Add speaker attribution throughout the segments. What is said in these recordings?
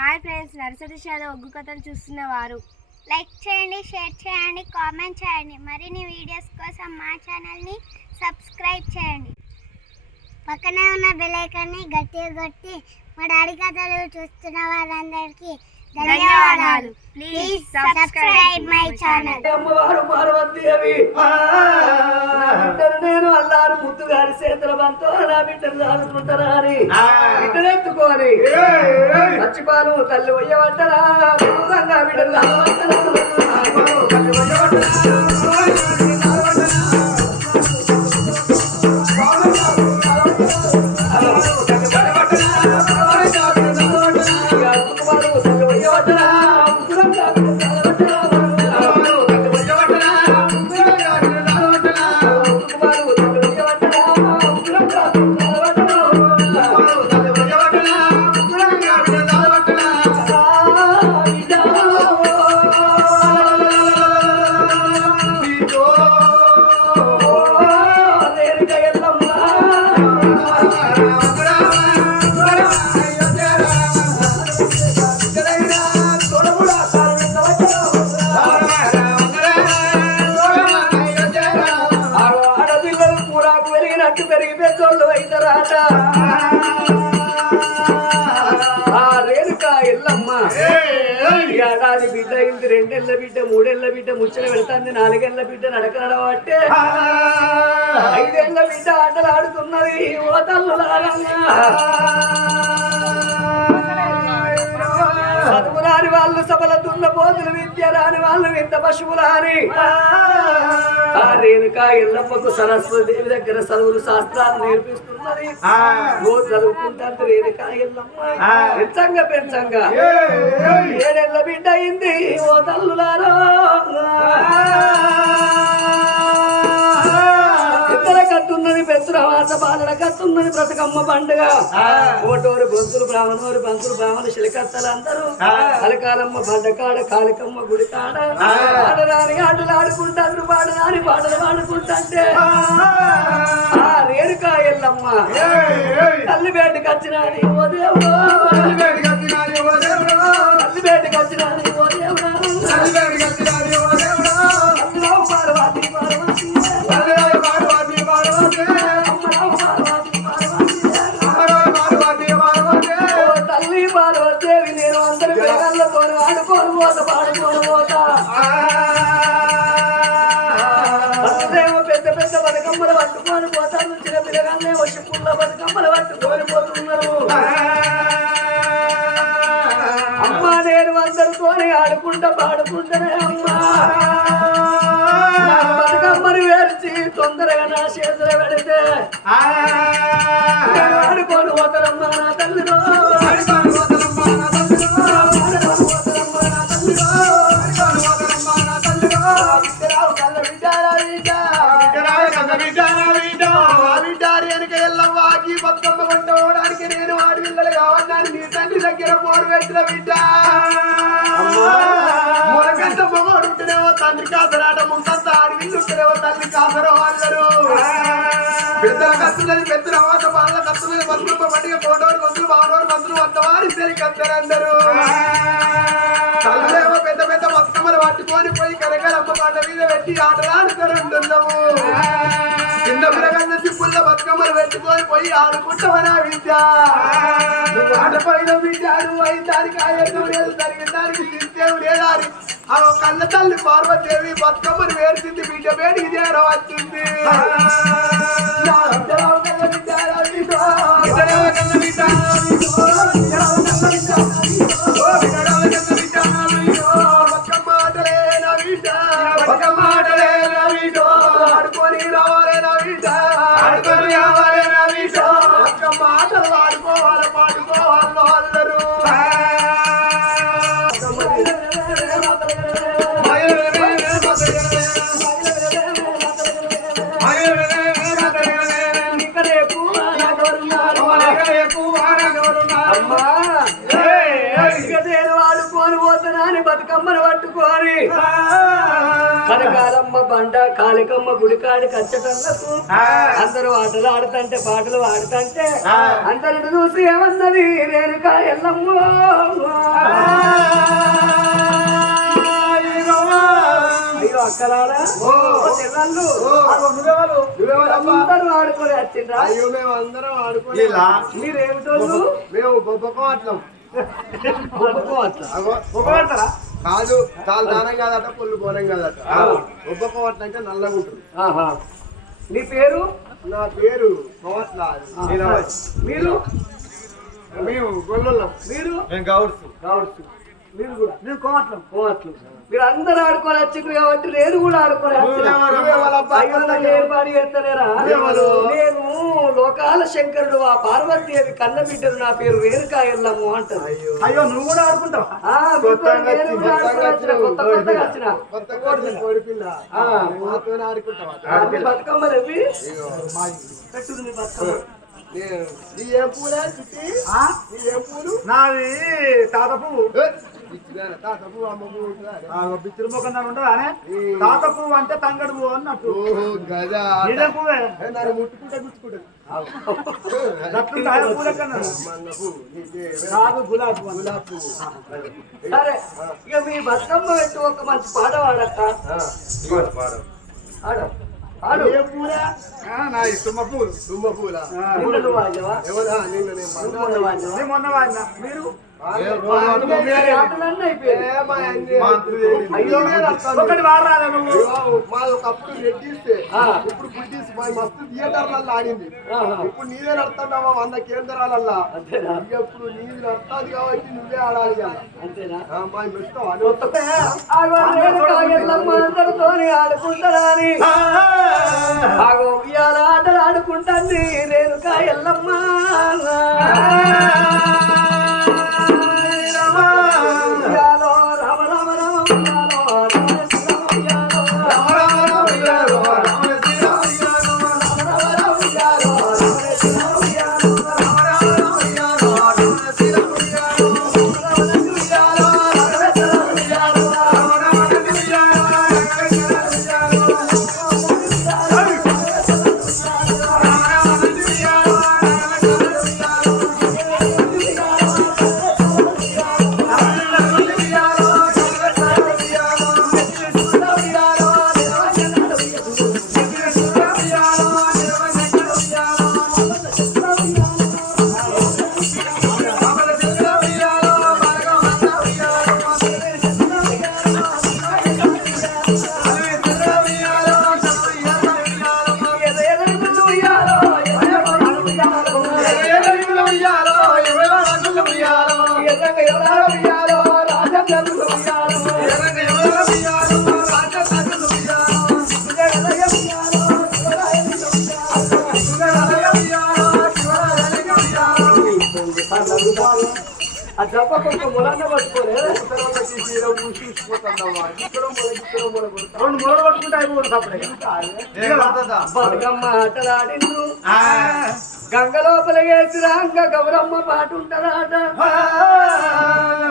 Speaker 1: Hi friends nursery షాలో ఒగ్గు కథలు చూస్తున్న వారు.
Speaker 2: లైక్ చేయండి షేర్ చేయండి కామెంట్ చేయండి. మరిన్ని వీడియోస్ కోసం మా ఛానల్ని సబ్స్క్రైబ్ చేయండి. పక్కనే ఉన్న బెల్ ఐకాన్ని గట్టిగా కొట్టి మా డాడీ కథలు చూస్తున్న వారందరికీ ధన్యవాదాలు. ప్లీజ్ సబ్స్క్రైబ్ మై ఛానల్
Speaker 3: అమ్మవారు పార్వతి అవి. నేను అల్లారు ముద్దు గారి చేతుల బంతో నా బిడ్డను దాచుకుంటారా అని. బిడ్డనెత్తుకోని మర్చిపాలు తల్లి వయ్యబట్టరా భూతంగా బిడ్డలు దాచబట్టరా. బిడ్డ ముచ్చట పెడుతుంది. నాలుగేళ్ళ బిడ్డ నడక నడవట్టే. ఐదేళ్ళ బిడ్డ ఆటలు ఆడుతున్నది. ఓ తల్లులారన్నా వాళ్ళు సభల దున్న పోతులు విద్య రాని వాళ్ళు వింత పశువులాని ఆ రేణుక ఎల్లమ్మకు సరస్వతి దేవి దగ్గర చదువులు శాస్త్రాలు నేర్పిస్తున్నది. ఓ చదువుకుంటాను రేణుక ఎల్లమ్మ. పెంచంగా పెంచంగా. ఏడేళ్ళ బిడ్డ అయింది ఓ తల్లులారో. కత్తున్నది పెంచురవాస బాలల కత్తున్నది బ్రతకమ్మ పండుగ. ఓటోరు బొంతులు బ్రాహ్మణోరు బంతులు బ్రాహ్మణ శిలకత్తలు అందరూ అలకాలమ్మ బండకాడ కాళికమ్మ గుడి కాడ. ఆడరాని ఆటలు ఆడుకుంటారు పాడరాని పాటలు పాడుకుంటే రేణుకా ఎల్లమ్మ. తల్లి బేటకి వచ్చినాని ఓ దేవుడు. తల్లి బేటకి వచ్చినాని ఓ దేవుడు. అమ్మలో ఆడుకుంటా పాడుకుంటానే అమ్మా. బతుకమ్మని వేర్చి తొందరగా నా చేతులు పెడితే. నేను ఆడుకోను పోతారమ్మా నా తల్లిలో.
Speaker 4: నేను ఆడపిల్లలు కావన్నాను నీ తండ్రి దగ్గర పోరు పెట్టిన బిడ్డ మొగోడు తండ్రి కాసరాట ముందంత ఆడపిల్లు తల్లి కాసరం అందరు పెద్ద కత్తులని పెద్ద రవాత బాల కత్తులని మందులు పట్టిక ఫోటోలు మందులు బాడోరు మందులు వందవారి సరికి అందరు తల్లేమో పెద్ద పెద్ద బతుకమ్మలు పట్టుకొని పోయి కరకరమ్మ పంట మీద పెట్టి ఆటలాడుతారు ఆటలాడుతారంటున్నాము చిన్న పిల్లగన్న సిప్పుల్ల బతుకమ్మలు పెట్టుకొని పోయి ఆడుకుంటామనా విద్య? ఆటపోయిన విద్య నువ్వు అయిన దానికి ఆయత్తం లేదు జరిగిన దానికి తింటేవు లేదారి ఆ కళ్ళ తల్లి పార్వదేవి బతుకమ్మను వేరుతుంది బిడ్డ వేడి ఇదే వచ్చింది నా కన్న బిడ్డ
Speaker 3: అంట కాళికమ్మ గుడికాడి కచ్చటలకు. అందరూ ఆటలు ఆడుతంటే పాటలు ఆడుతంటే అందరిని చూసి ఏమన్నది? రేణుకా ఎల్లమ్మో.
Speaker 4: మీరేమిటో మేము అందరం
Speaker 5: ఆడుకోలే
Speaker 3: మీరేమిటోళ్ళు?
Speaker 4: మేము బొబ్బకం అట్లా కాదు తాను దానం కాదట పొల్లు బోనం కాదట. బొబ్బకం అట్ల అంటే నల్లగా ఉంటుంది.
Speaker 3: ఆహా. నీ పేరు?
Speaker 4: నా పేరు
Speaker 3: మీరు?
Speaker 4: మేము గొల్లున్నాం
Speaker 3: మీరు?
Speaker 5: మేము గౌడ్స్.
Speaker 3: కావచ్చు మీరు కూడా.
Speaker 5: మేము కోమట్లం.
Speaker 3: కోట్లు మీరు అందరూ ఆడుకొని వచ్చిండ్రు కాబట్టి నేను కూడా ఆడుకొని వచ్చిన.
Speaker 4: నువ్వెవరబ్బా?
Speaker 3: అయ్యో నన్ను ఏం పాడి చేస్తలేరా? నేను లోకాల శంకరుడు ఆ పార్వతీదేవి కన్న బిడ్డలు నా పేరు రేణుకా ఎల్లమ్ము అంటారు.
Speaker 5: అయ్యో. నువ్వు కూడా ఆడుకుంటావా?
Speaker 3: కొత్త కొత్తగా వచ్చిన
Speaker 4: కొత్త కోడి కోడిపిల్ల.
Speaker 3: ఆ.
Speaker 4: మాతోనే ఆడుకుంటావా?
Speaker 3: ఆ, మీ బతుకమ్మలు ఎవి పెట్టు బతుకమ్మ.
Speaker 4: నీ పూలు?
Speaker 5: నాది తాత పువ్వు.
Speaker 4: తాత పువ్వు ఉంటుందా?
Speaker 5: తాత అంటే తంగడు పువ్వు అన్నట్టు. పువ్వే?
Speaker 4: ముట్టుకుంటే గుచ్చుకుంటుంది.
Speaker 3: సరే ఇక మీ బతుకమ్మ పెట్టు ఒక మంచి పాట పాడక్క. ఆడు ఆడు.
Speaker 4: ఏ పూలే?
Speaker 5: ఆ, నా
Speaker 4: తుమ్మ పూలా? ఎవరా? నిన్న నేను
Speaker 3: నువ్వు మొన్న
Speaker 5: వాడినా. మీరు? ఒకటి వాడరాదా నువ్వు
Speaker 4: మాది ఒకప్పుడు రెడ్డిస్తే
Speaker 3: ఆ.
Speaker 4: ఇప్పుడు బ్రిటిష్ మస్తు థియేటర్లలో ఆడింది. ఇప్పుడు నీదే నడుతున్నావా వంద కేంద్రాలల్లా. ఇప్పుడు నీది నడుతుంది కాబట్టి నువ్వే ఆడాలి కదా
Speaker 3: అంతేనా?
Speaker 4: ఆ, మా మెస్తావా
Speaker 3: ఆగో ఆడుకుంటారని ఉయ్యాల ఆటలు ఆడుకుంటుంది రేణుకా ఎల్లమ్మ. ఉయ్యాలో ఆ కొంచెం ములాన్న పట్టుకోలేదు
Speaker 5: రెండు మూలలు పట్టుకుంటే అయిపోతుంది
Speaker 3: బతుకమ్మ గంగ లోపల గౌరమ్మ పాట ఉంటదాట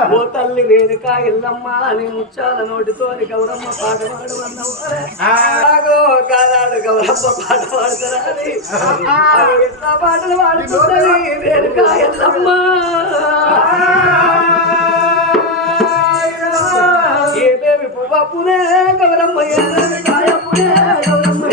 Speaker 3: ఓ తల్లి రేణుక ఇల్లమ్మ అని ముచ్చాల నోటితోని గౌరమ్మ పాట పాడు కాదాడు గౌరమ్మ పాట పాడుతారా పాటలు పాడుతున్నది రేణుక ఇల్లమ్మ ఏమేమి పువ్వప్పునే గౌరమ్మ ఏమేమి కాయప్పునే గౌరమ్మ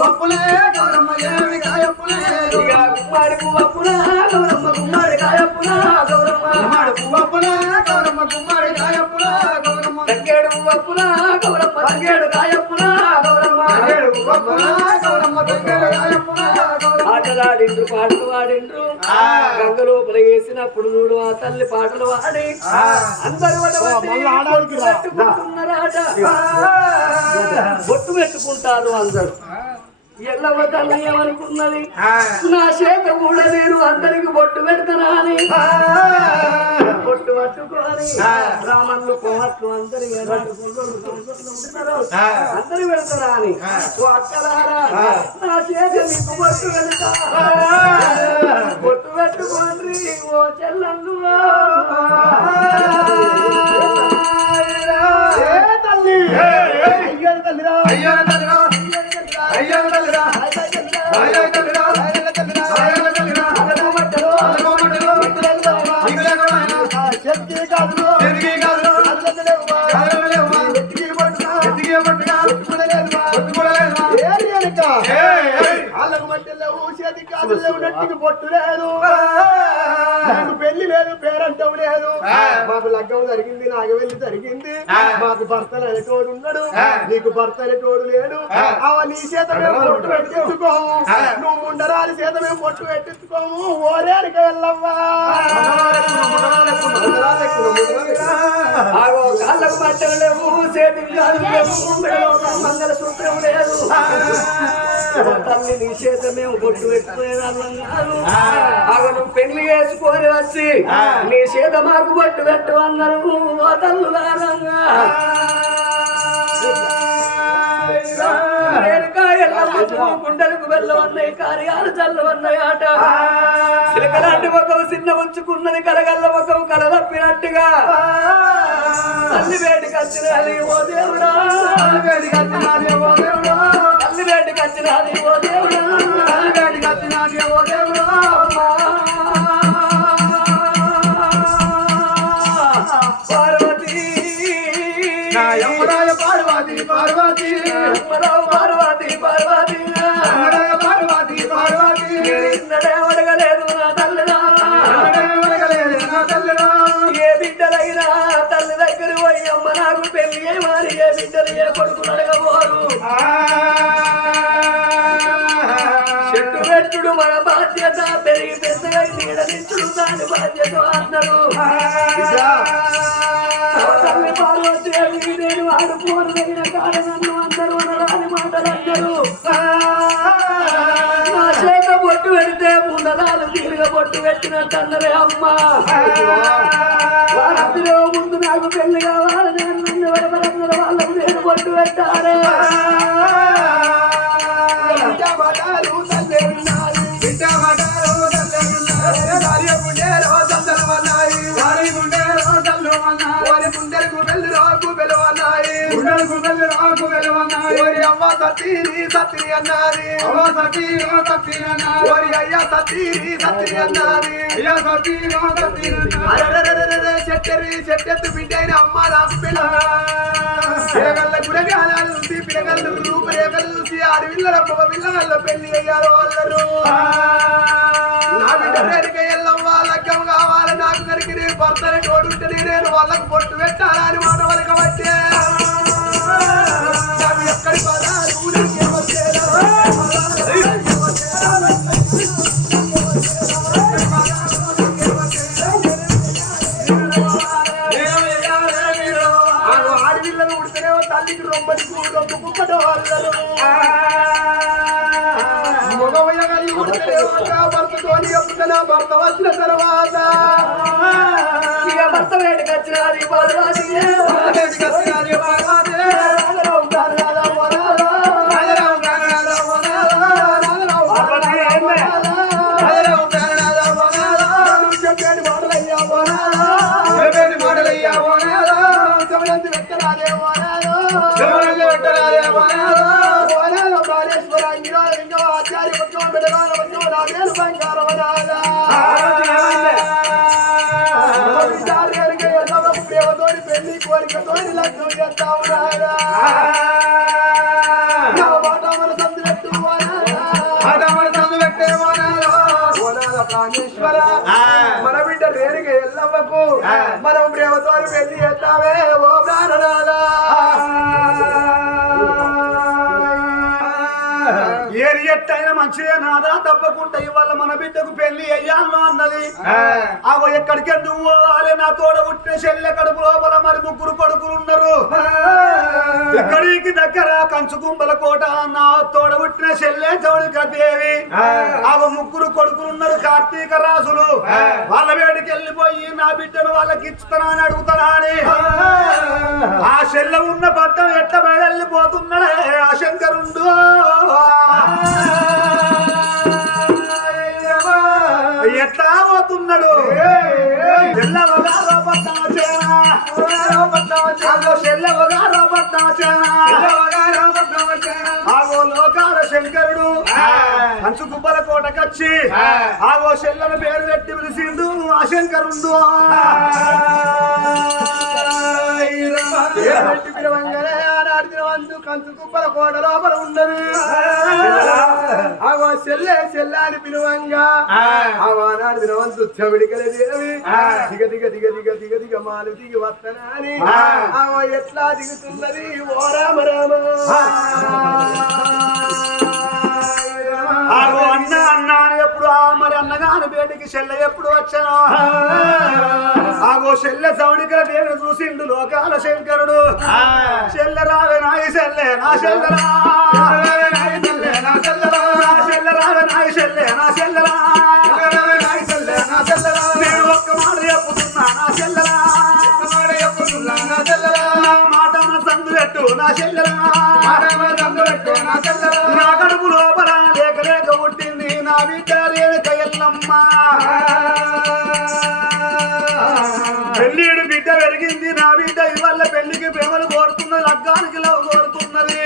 Speaker 4: పప్పులే
Speaker 3: ఆటలాడిండ్రు పాటలు
Speaker 4: వాడిండ్రు
Speaker 3: గంగ లోపల వేసినప్పుడు చూడు ఆ తల్లి పాటలు వాడి అందరూ బొట్టు పెట్టుకుంటారు అందరూ. ఎల్లవ తల్లి ఏమనుకున్నది నా చేత కూడా నేను అందరికి బొట్టు పెడతానా అని? బొట్టు పట్టుకొని రామన్లు కోమట్లు అందరి. అందరూ పెడతారా అని? ఓ అక్కలారా నా చేత మీకు బొట్టు పెడతా. బొట్టు పెట్టుకోండి ఓ చెల్లెళ్ళు
Speaker 4: ఏ తల్లి? అయ్యో తల్లిరా. అయ్యో నెట్టికి పొట్టు లేదు. నాకు పెళ్ళి లేదు పేరంటం లేదు. మాకు లగ్గం జరిగింది నాకు వెళ్ళి జరిగింది మాకు భర్త అనేటోడు ఉన్నాడు. నీకు భర్త అనేటోడు లేడు. అవ నీ చేత మేము పొట్టు పెట్టించుకోము నువ్వు ముండరాలి చేత మేము పొట్టు పెట్టించుకోము ఓరేరిక వెళ్ళవ్వా
Speaker 3: కాళ్ళకు చేతికి మంగళసూత్రం లేదు. తల్లి నీ చేత మేము బొట్టు పెట్టుకునే వాళ్ళం కాదు. ఆగో నువ్వు పెళ్ళి చేసుకొని వచ్చి నీ చేత మాకు బొట్టు పెట్టు అన్నారు తల్లు దారంగా గుండెలకు వెళ్ళవన్నాయి కార్యాలు చల్లవన్నాయి ఆట. చిలకలాంటి ముఖం చిన్న ఉంచుకున్నది కలగల్ల ముఖం కలదప్పినట్టుగా తల్లి వేడికి వచ్చినది ఓ దేవుడా. వేడికి వచ్చినది ఓ దేవుడా. వేడికి వచ్చినది ఓ దేవుడా. వేడికి వచ్చినది ఓ దేవుడా. పార్వతీ.
Speaker 4: యమునాయ పార్వతి పార్వతి.
Speaker 3: పార్వతీ పార్వతీ.
Speaker 4: యమునాయ పార్వతి పార్వతి.
Speaker 3: నిన్నడే అడగలేదు నా తల్లిరా
Speaker 4: అడగలేదు నా తల్లిరా
Speaker 3: ఏ బిడ్డలైనా తల్లి దగ్గర పోయి అమ్మ నాకు పెళ్ళి చేయమని ఏ బిడ్డలు ఏ కొడుకులు అడగబోరు? చెట్టు నీడనిచ్చుడు దాని బాధ్యత అన్నారు తల్లి పార్వతి అడిగి నేను ఆడుకోను తగిన కాడ నన్ను అందరూ అనరాని మాటలు అందరూ నా చేత బొట్టు పెడితే ముందరాలు తీరుగా బొట్టు పెట్టినట్టు అన్నరే అమ్మా. వాళ్ళందరూ ముందు నాకు పెళ్ళి కావాలి నేను నన్ను ఎవరెవరన్నారు వాళ్ళకు నేను బొట్టు పెట్టాలి
Speaker 4: బిడ్డ మాటలు తల్లి బిడ్డ మాటలు É verdade. వెలవన్నాయి రాకు వెలవన్నాయి ఓరి అమ్మ సతీని సతీ అన్నది అమ్మ సతీ సతీ అన్నది ఓరి అయ్య సతీని సతీ అన్నది అయ్య సతీ సతీ అన్నది చెట్టరి చెట్టెత్తు బిడ్డైన అమ్మ నాకు పిల్లగల్ల గుడగాలాలు చూసి పిల్లగల్ల రూపురేఖలు చూసి పిల్లల పిల్లగల్ల పెళ్ళి అయ్యారు వాళ్ళరు నా బిడ్డ ఎల్లమ్మ లగ్గం కావాలి నాకు కరికి నేను భర్తని తోడుంటే నేను వాళ్ళకు పొట్టు పెట్టాలని మాట వాళ్ళకి వచ్చే భర్త వచ్చిన తర్వాత
Speaker 3: ఇక భర్త వేడికి
Speaker 4: పెళ్ళి లగ్నం చేస్తావు మన బిడ్డ రేణుక కొడుకులకు మనం ప్రేమతో పెళ్ళి చేస్తామే
Speaker 5: మంచిదే నాదా తప్పకుండా ఇవాళ మన బిడ్డకు పెళ్ళి అయ్యాను అన్నది. అగో ఎక్కడికి ఎందుకు పోవాలి? నా తోడ పుట్టిన చెల్లె కడుపు లోపల మరి ముగ్గురు కొడుకులు ఉన్నారు. ఇక్కడికి దగ్గర? కంచు కుంబల కోట నా తోడ పుట్టిన చెల్లె చౌడిక దేవి. అగో ముగ్గురు కొడుకులు ఉన్నారు కార్తీక రాజులు. వాళ్ళ వేడికి వెళ్ళిపోయి నా బిడ్డను వాళ్ళకి ఇస్తానా అని అడుగుతానా అని. ఆ. చెల్లె ఉన్న పట్టం ఎట్ట బయలుపోతున్నాడే ఆ. శంకరుండు ఆగో లోకాల శంకరుడు కంచు గుబ్బల కోటకొచ్చి ఆగో చెల్లెల పేరు పెట్టి పిలిచిండు ఆ శంకరుండు.
Speaker 4: ఆనాడు దినవంతు కంచు కుప్పల కోట లోపల ఉన్నది. ఆగో చెల్లె చెల్లె అని పిలువంగా. ఆనాడు దినవంతు చెవిడికల దేవి దిగ దిగ దిగ దిగ దిగ దిగ మాలు దిగి వస్తనా అని ఎట్లా దిగుతున్నది? ఓ రామ రామ.
Speaker 5: అన్న అన్న అని ఎప్పుడు ఆ మరి అన్నగాని బేటికి చెల్లె ఎప్పుడు వచ్చాను? ఆగో చెల్లె సౌనికల దేవుడు చూసిండు లోకాల శంకరుడు. చెల్లె రావే నాయ చెల్లె నా చెల్లెరా నా చెల్లె రావే నాయ చెల్లె నా చెల్లెరా నేను ఒక్క మాట చెప్పుతున్నా నా చెల్లెరా నా మాట మన సందు పెట్టు నా చెల్లెరా నా కడుపు లోపల లేక లేక పుట్టింది నా బిడ్డ రేణుక ఎల్లమ్మ. పెళ్ళిడు బిడ్డ పెరిగింది నా బిడ్డ ఇవల్ల పెళ్ళికి ప్రేమలు కోరుతున్నది లగ్గానికి లవ్ కోరుతున్నది.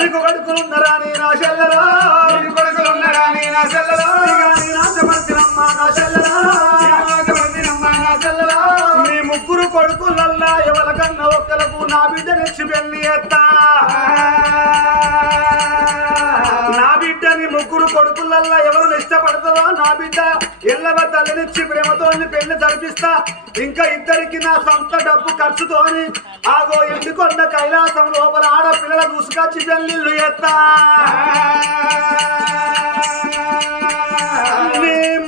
Speaker 5: నీకు కొడుకులున్నారా నీ నా చెల్లెరా? కొడుకులున్నారా నీ నా చెల్లెరా? నీ నాశపడినమ్మ నా చెల్లెరా? నా చెల్లెరా? నీ ముగ్గురు కొడుకులల్లా ఎవరికన్నా ఒక్కలకు నా బిడ్డ నెచ్చి పెళ్ళి ఎత్తా కొడుకులల్లా ఎవరు ఇష్టపడతారో నా బిడ్డ ఎల్లవ తల్లినిచ్చి ప్రేమతో పెళ్ళి జరిపిస్తా. ఇంకా ఇద్దరికి నా సొంత డబ్బు ఖర్చుతోని ఆగో ఎండుకొండ కైలాసం లోపల ఆడపిల్లల చూసుకొచ్చి పెళ్ళిళ్ళు ఎత్తా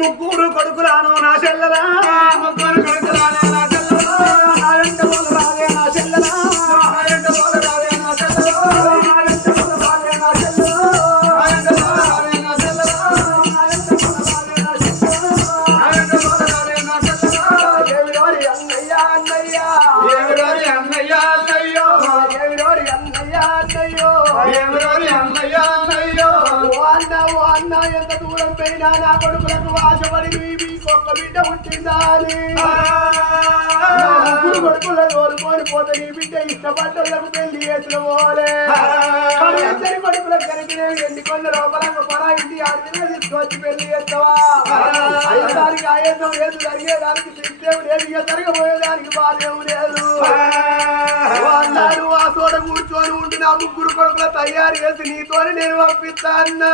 Speaker 5: ముగ్గురు కొడుకులాను నా చెల్లరా ముగ్గురు కొడుకులాను నా చెల్లరా నా చెల్లరా
Speaker 4: ముగ్గురు కొడుకులు కోరుకొని పోతే నీ బిడ్డ ఇష్టపడ్డలకు పెళ్ళి చేసిన పోలే ఇద్దరి కొడుకులకు కలిగిన ఎన్ని కొన్ని లోపల పరా ఆడిన తీసుకొచ్చి పెళ్ళి చేస్తావా అయ్యేదానికి ఆయేదం లేదు జరిగేదానికి లేదు ఇక జరగబోయేదానికి బాధేం లేదు అన్నాడు ఆ. చోట కూర్చొని ఉండి నా ముగ్గురు కొడుకుల తయారు చేసి నీతోని నేను పంపిస్తా అన్నా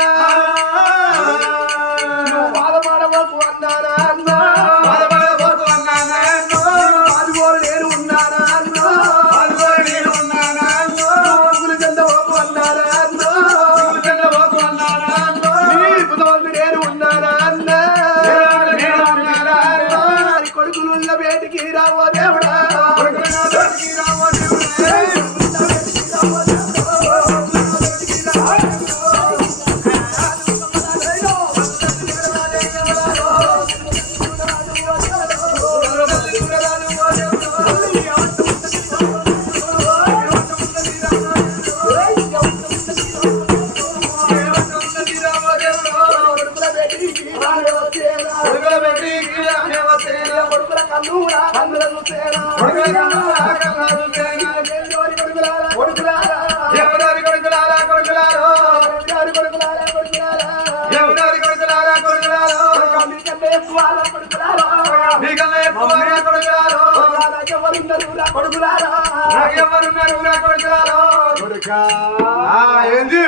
Speaker 5: ఏంది?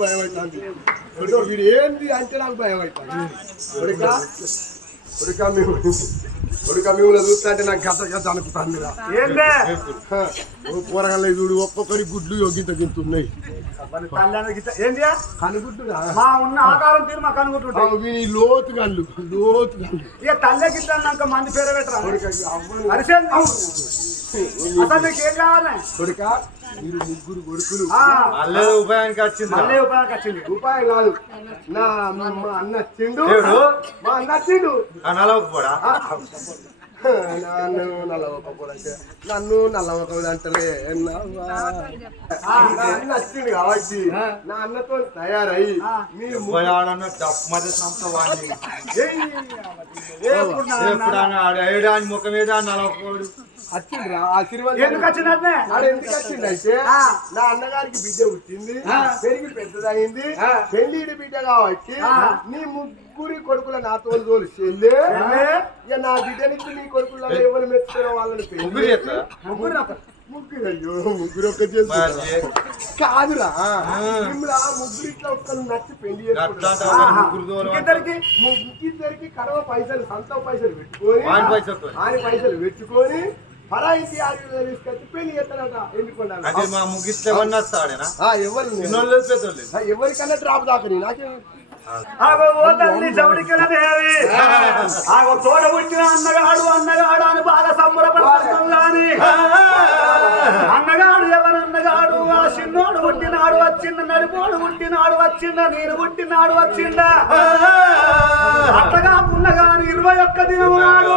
Speaker 4: భయం వీడు ఏంది అంటే నాకు భయం అవుతుంది ఉడక మేము ఉడక మేము చూస్తా అంటే నాకు గత గత అనుకుంటాను
Speaker 5: ఏందే?
Speaker 4: కూరగాయలు చూడు ఒక్కొక్కరి గుడ్లు యోగిత గింత ఉన్నాయి.
Speaker 5: మరి తల్లి గిట్ట ఏంది?
Speaker 4: కనుగుడ్డుగా
Speaker 5: మా ఉన్న ఆకారం తీరు మాకు అనుకుంటుంటాయి
Speaker 4: వీని లోతు గళ్ళు లోతు గళ్ళు
Speaker 5: ఇక తల్లి గిట్ట అన్నాక మంది పేరు పెట్టరా? అసలు ఏం కావాలి?
Speaker 4: మీరు ముగ్గురు కొడుకులు.
Speaker 6: ఉపాయానికి వచ్చింది?
Speaker 5: మళ్ళీ ఉపయోగం వచ్చింది.
Speaker 4: రూపాయి కాదు. నా మా అన్న చిండు
Speaker 6: ఎవరు?
Speaker 4: మా అన్న చిండు
Speaker 6: పోడా?
Speaker 4: నన్ను నల్లవకపోతే నన్ను నల్లవకపోతే అంటలే నచ్చింది కాబట్టి నా అన్నతో తయారై మీరు
Speaker 6: పోయాడన్న డప్పు మధ్య సంత ఏడాని ముఖం మీద నలవకోడు
Speaker 4: వచ్చిండ్రా ఆశీర్వాదం
Speaker 5: ఎందుకు
Speaker 4: ఎందుకు వచ్చింది అయితే నా అన్నగారికి బిడ్డ పుట్టింది పెరిగి పెద్దదైంది పెళ్ళి బిడ్డ కాబట్టి నీ కొడుకుల నాతో తోలు చెల్లి ఇక నా బిడ్డనికి నీ కొడుకులలో ఎవరు మెచ్చుకున్న వాళ్ళని
Speaker 6: ముగ్గురు?
Speaker 5: ముగ్గురు.
Speaker 4: ముగ్గురు అయ్యో ముగ్గురు ఒక్క చేస్తారు కాదురా. నిమ్మురా ముగ్గురు ఇట్లా ఒక్కరు నచ్చి
Speaker 6: పెళ్ళి ముగ్గురు
Speaker 4: ముగ్గురిద్దరికి కడవ పైసలు సంత పైసలు పెట్టుకొని. ఆయన పైసలు పెట్టుకొని తీసుకొచ్చి పెళ్ళి చేస్తారట ఎవరికన్నా డ్రాప్ దాకని నాకేం?
Speaker 5: ఆగో ఓ తల్లి చవడికల దేవి ఆగో తోడ పుట్టిన అన్నగాడు అన్నగాడు అని బాగా సంబరపడుతున్నాని అన్నగాడు ఎవరన్నగాడు ఆ చిన్నోడు పుట్టినాడు వచ్చింద నడిపోడు పుట్టినాడు వచ్చింద నేను పుట్టినాడు వచ్చిందా అట్టగా పుల్లగాని ఇరవై ఒక్క దినము నాడు.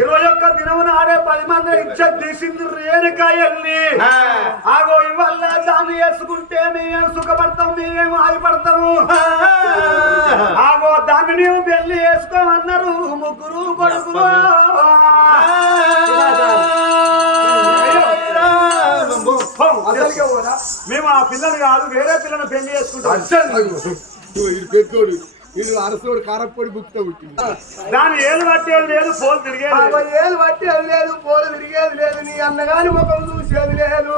Speaker 5: ఇరవై ఒక్క దినము నాడే పది మంది ఇచ్చ తీసింది రేణుకాయల్ని. ఆగో ఇవల్ల దాన్ని వేసుకుంటే మేము సుఖపడతాం మేమేమో ఆగిపడతాము. ఆగో దాన్ని మేము పెళ్ళి వేసుకోమన్నారు ముగ్గురు
Speaker 4: పోరా
Speaker 5: మేము ఆ పిల్లని కాదు వేరే పిల్లని పెళ్ళి చేసుకుంటాం.
Speaker 4: పెద్దోడు అరసోడు కారప్పొడి బుక్తో పుట్టింది
Speaker 5: దాని ఏలు పట్టేది లేదు పోలు తిరిగేది
Speaker 4: ఏలు పట్టేది లేదు పోలు తిరిగేది లేదు నీ అన్నగాని ముఖం చూసేది లేదు.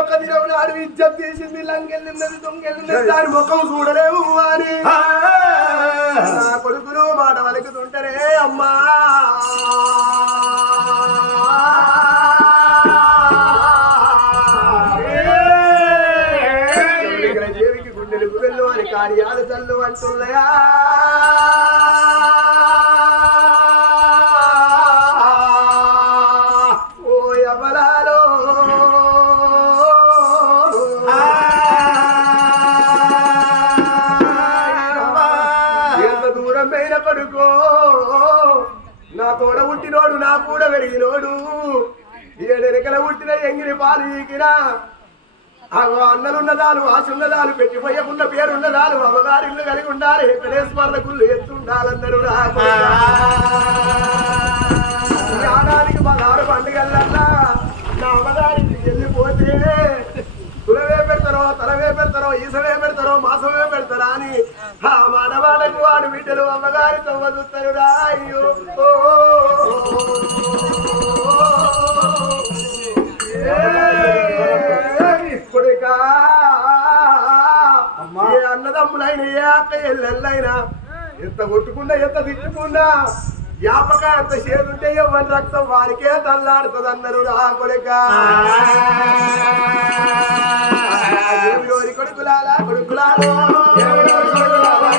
Speaker 5: ఒక్క దినం
Speaker 4: నాడు ఇజ్జత్ తీసింది లంకెళ్ళినది దొంగెళ్ళినది దాని ముఖం చూడలేవు అని. నా కొడుకులు మాట వలుకుతుంటారే అమ్మా. కొడుకో నా తోడ పుట్టినోడు నా కూడా పెరిగినోడు. ఏడెనకల పుట్టిన ఎంగిలి పాలు ఈకినా. అన్నలున్నదాలు ఆశున్నదాలు పెట్టిపోయకున్న పేరున్నదాలు అమ్మగారి ఇల్లు కలిగి ఉండాలి. వెంకటేశ్వర్ల గుళ్ళు ఎత్తుండాలందరూ ఆనానికి పదహారు పండుగలన్నా నా అమ్మగారికి వెళ్ళిపోతే తులవే పెడతారో తలవే పెడతారో ఈసవే పెడతారో మాసమే పెడతారా అని ఆ మానవాడకు వాడు బిడ్డలు అమ్మగారి తొమ్మ చూస్తారు అయ్యో. కొడుకా ఏ అన్నదమ్ములైన ఏ అక్క ఎల్లెల్లైనా ఎంత కొట్టుకున్నా ఎంత తిట్టుకున్నా జ్ఞాపక ఎంత చేదుంటే ఎవరి రక్తం వారికే తల్లాడుతుంది అన్నారు రా కొడుక. కొడుకులాలా కొడుకులాలో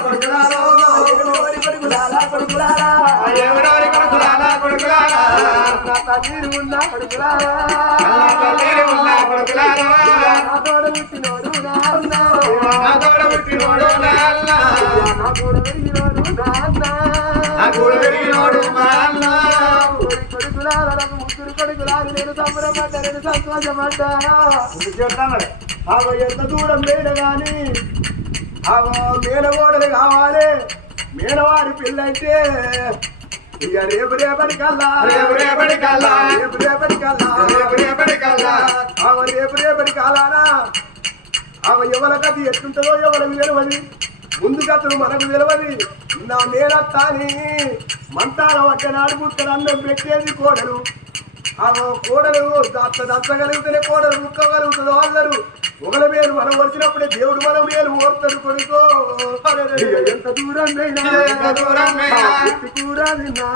Speaker 4: కొడుకులాలా కొడుకులాలో కొడుకులాలా తల్లి ఉన్న కొడుకులారా
Speaker 6: నా తల్లి ఉన్న కొడుకులారా
Speaker 4: నా తోడ పుట్టినోడు నా అన్నా.
Speaker 6: నా తోడ పుట్టినోడు నా అన్న
Speaker 4: నా తోడ పెరిగినోడు నా అన్నా.
Speaker 6: నా గూడు పెరిగినోడు మా అన్న
Speaker 4: ఓరి కొడుకులారా, నాకు ముగ్గురు కొడుకులారు నేను సంబరపడ్డా నేను సంతోషపడ్డా
Speaker 5: చెప్తాను
Speaker 4: ఆగో ఎంత దూరం లేడు గాని ఆగో మేనగోడలు కావాలి మేనవారి పిల్లంటే ఇక రేపు రేపటి కల్లా.
Speaker 6: రేపు రేపటి కల్లా.
Speaker 4: రేపు రేపటి కల్లా.
Speaker 6: రేపు రేపటి కల్లా.
Speaker 4: ఆగో రేపు రేపటి కాలానా? ఆగో ఎవరి కథ ఎట్లుంటుందో ఎవరికి తెలియదు. ముందు కథలు మనకు తెలియదు. నా మేనత్తాని మంతాల వడ్డనాడు పుట్టడు అన్నం పెట్టేది కోడలు. ఆ కోడలు దత్త దత్తగలిగితేనే కోడలు ముక్కగలుగుతుందో అందరు ఒకళ్ళ మేలు మనం వచ్చినప్పుడే దేవుడు మనం మేలు ఓర్తాడు కొడుకో ఎంత దూరమైనా. కూర తిన్నా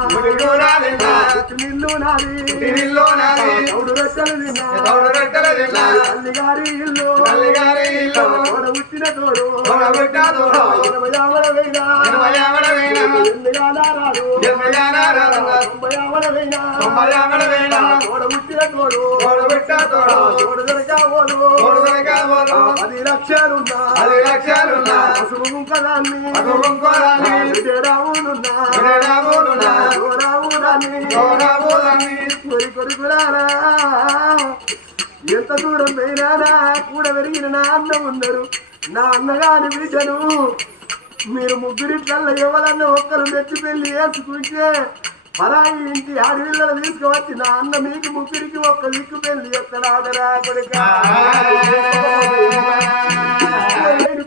Speaker 4: నిల్లు నాది
Speaker 6: నిల్లు నాది
Speaker 4: దౌడు రెట్టలు ఇల్లు.
Speaker 6: అల్లిగారి ఇల్లు.
Speaker 4: తోడ తోడు. తోడ
Speaker 6: పుట్టిన తోడు.
Speaker 4: ఎనభయావల వేయినా
Speaker 6: ఎనభయావల వేయినా
Speaker 4: ఎన్నగానారాలు
Speaker 6: ఎన్నగానారాలు తొంభయావల తోడు
Speaker 4: తోడ. పుట్టిన తోడు.
Speaker 6: తోడు
Speaker 4: తోడు ఎంత దూరం పోయినారా కూడా పెరిగిన నా అన్న ఉన్నారు. నా అన్నగాని విజను మీరు ముగ్గురిట్లల్లో ఎవరన్నా ఒక్కరు మెచ్చి పెళ్ళి వేసుకుంటే అలాగే ఇంటి ఆడవిళ్ళను తీసుకువచ్చి నా అన్న మీకు ముగ్గురికి ఒక్క దిక్కు పెళ్ళి ఎక్కడ ఆదరా కొడుకా?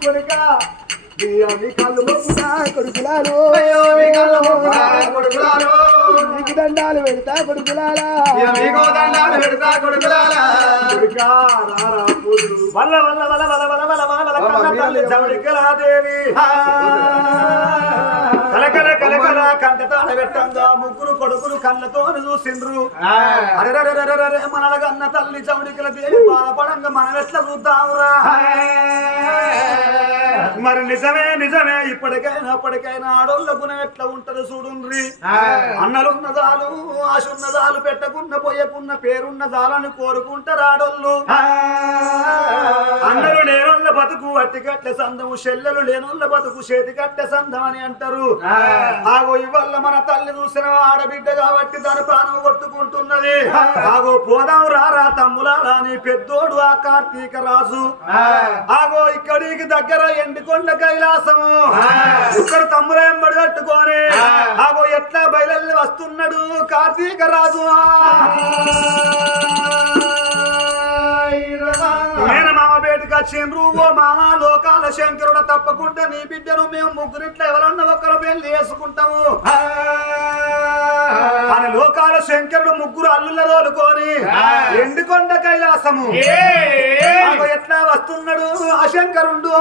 Speaker 4: కొడుకా?
Speaker 6: మీ కళ్ళు మొక్కుతా కొడుకులారు
Speaker 4: మీకు దండాలు పెడతా కొడుకులారా
Speaker 6: దండాలు పెడతా
Speaker 5: వల్ల వల్ల వల్ల కలకల కలకల కంట తాడ పెట్టంగా ముగ్గురు కొడుకులు కళ్ళతో చూసిండ్రు. అరెరెరెరెరెరె మనలగన్న తల్లి చవడికల దేవి బాధపడంగా మనం ఎట్లా చూద్దామురా మరి నిజమే నిజమే. ఇప్పటికైనా అప్పటికైనా ఆడోళ్ళ గుణం ఎట్లా ఉంటది చూడుండ్రి? అన్నలున్న జాలు ఆశున్న జాలు పెట్టకున్న పోయకున్న పేరున్న జాలని కోరుకుంటారు ఆడోళ్ళు. బతుకు అట్టికట్టె సందము చెల్లెలు లేనోళ్ళ బతుకు చేతికట్టె సందం అని అంటారు. ఆగో ఇవల్ల మన తల్లి చూసిన ఆడబిడ్డ కాబట్టి దాని ప్రాణం కొట్టుకుంటున్నది. ఆగో పోదాం రారా తమ్ములారా నీ పెద్దోడు ఆ కార్తీక రాజు. ఆగో ఇక్కడికి దగ్గర ఎండికొండ కైలాసము. ఇక్కడ తమ్ముల ఎంబడి కట్టుకొని ఆగో ఎట్లా బయలు వస్తున్నాడు కార్తీక రాజు? నేను? బేటకు వచ్చిండ్రు ఓ మామ లోకాల శంకరుడ తప్పకుండా నీ బిడ్డను మేము ముగ్గురిట్లా ఎవరన్నా ఒకరు పెళ్ళి చేసుకుంటాము అని లోకాల శంకరుడు ముగ్గురు అల్లుల తోలుకొని ఎండుకొండ కైలాసము. ఎట్లా వస్తున్నాడు ఆ శంకరుడు.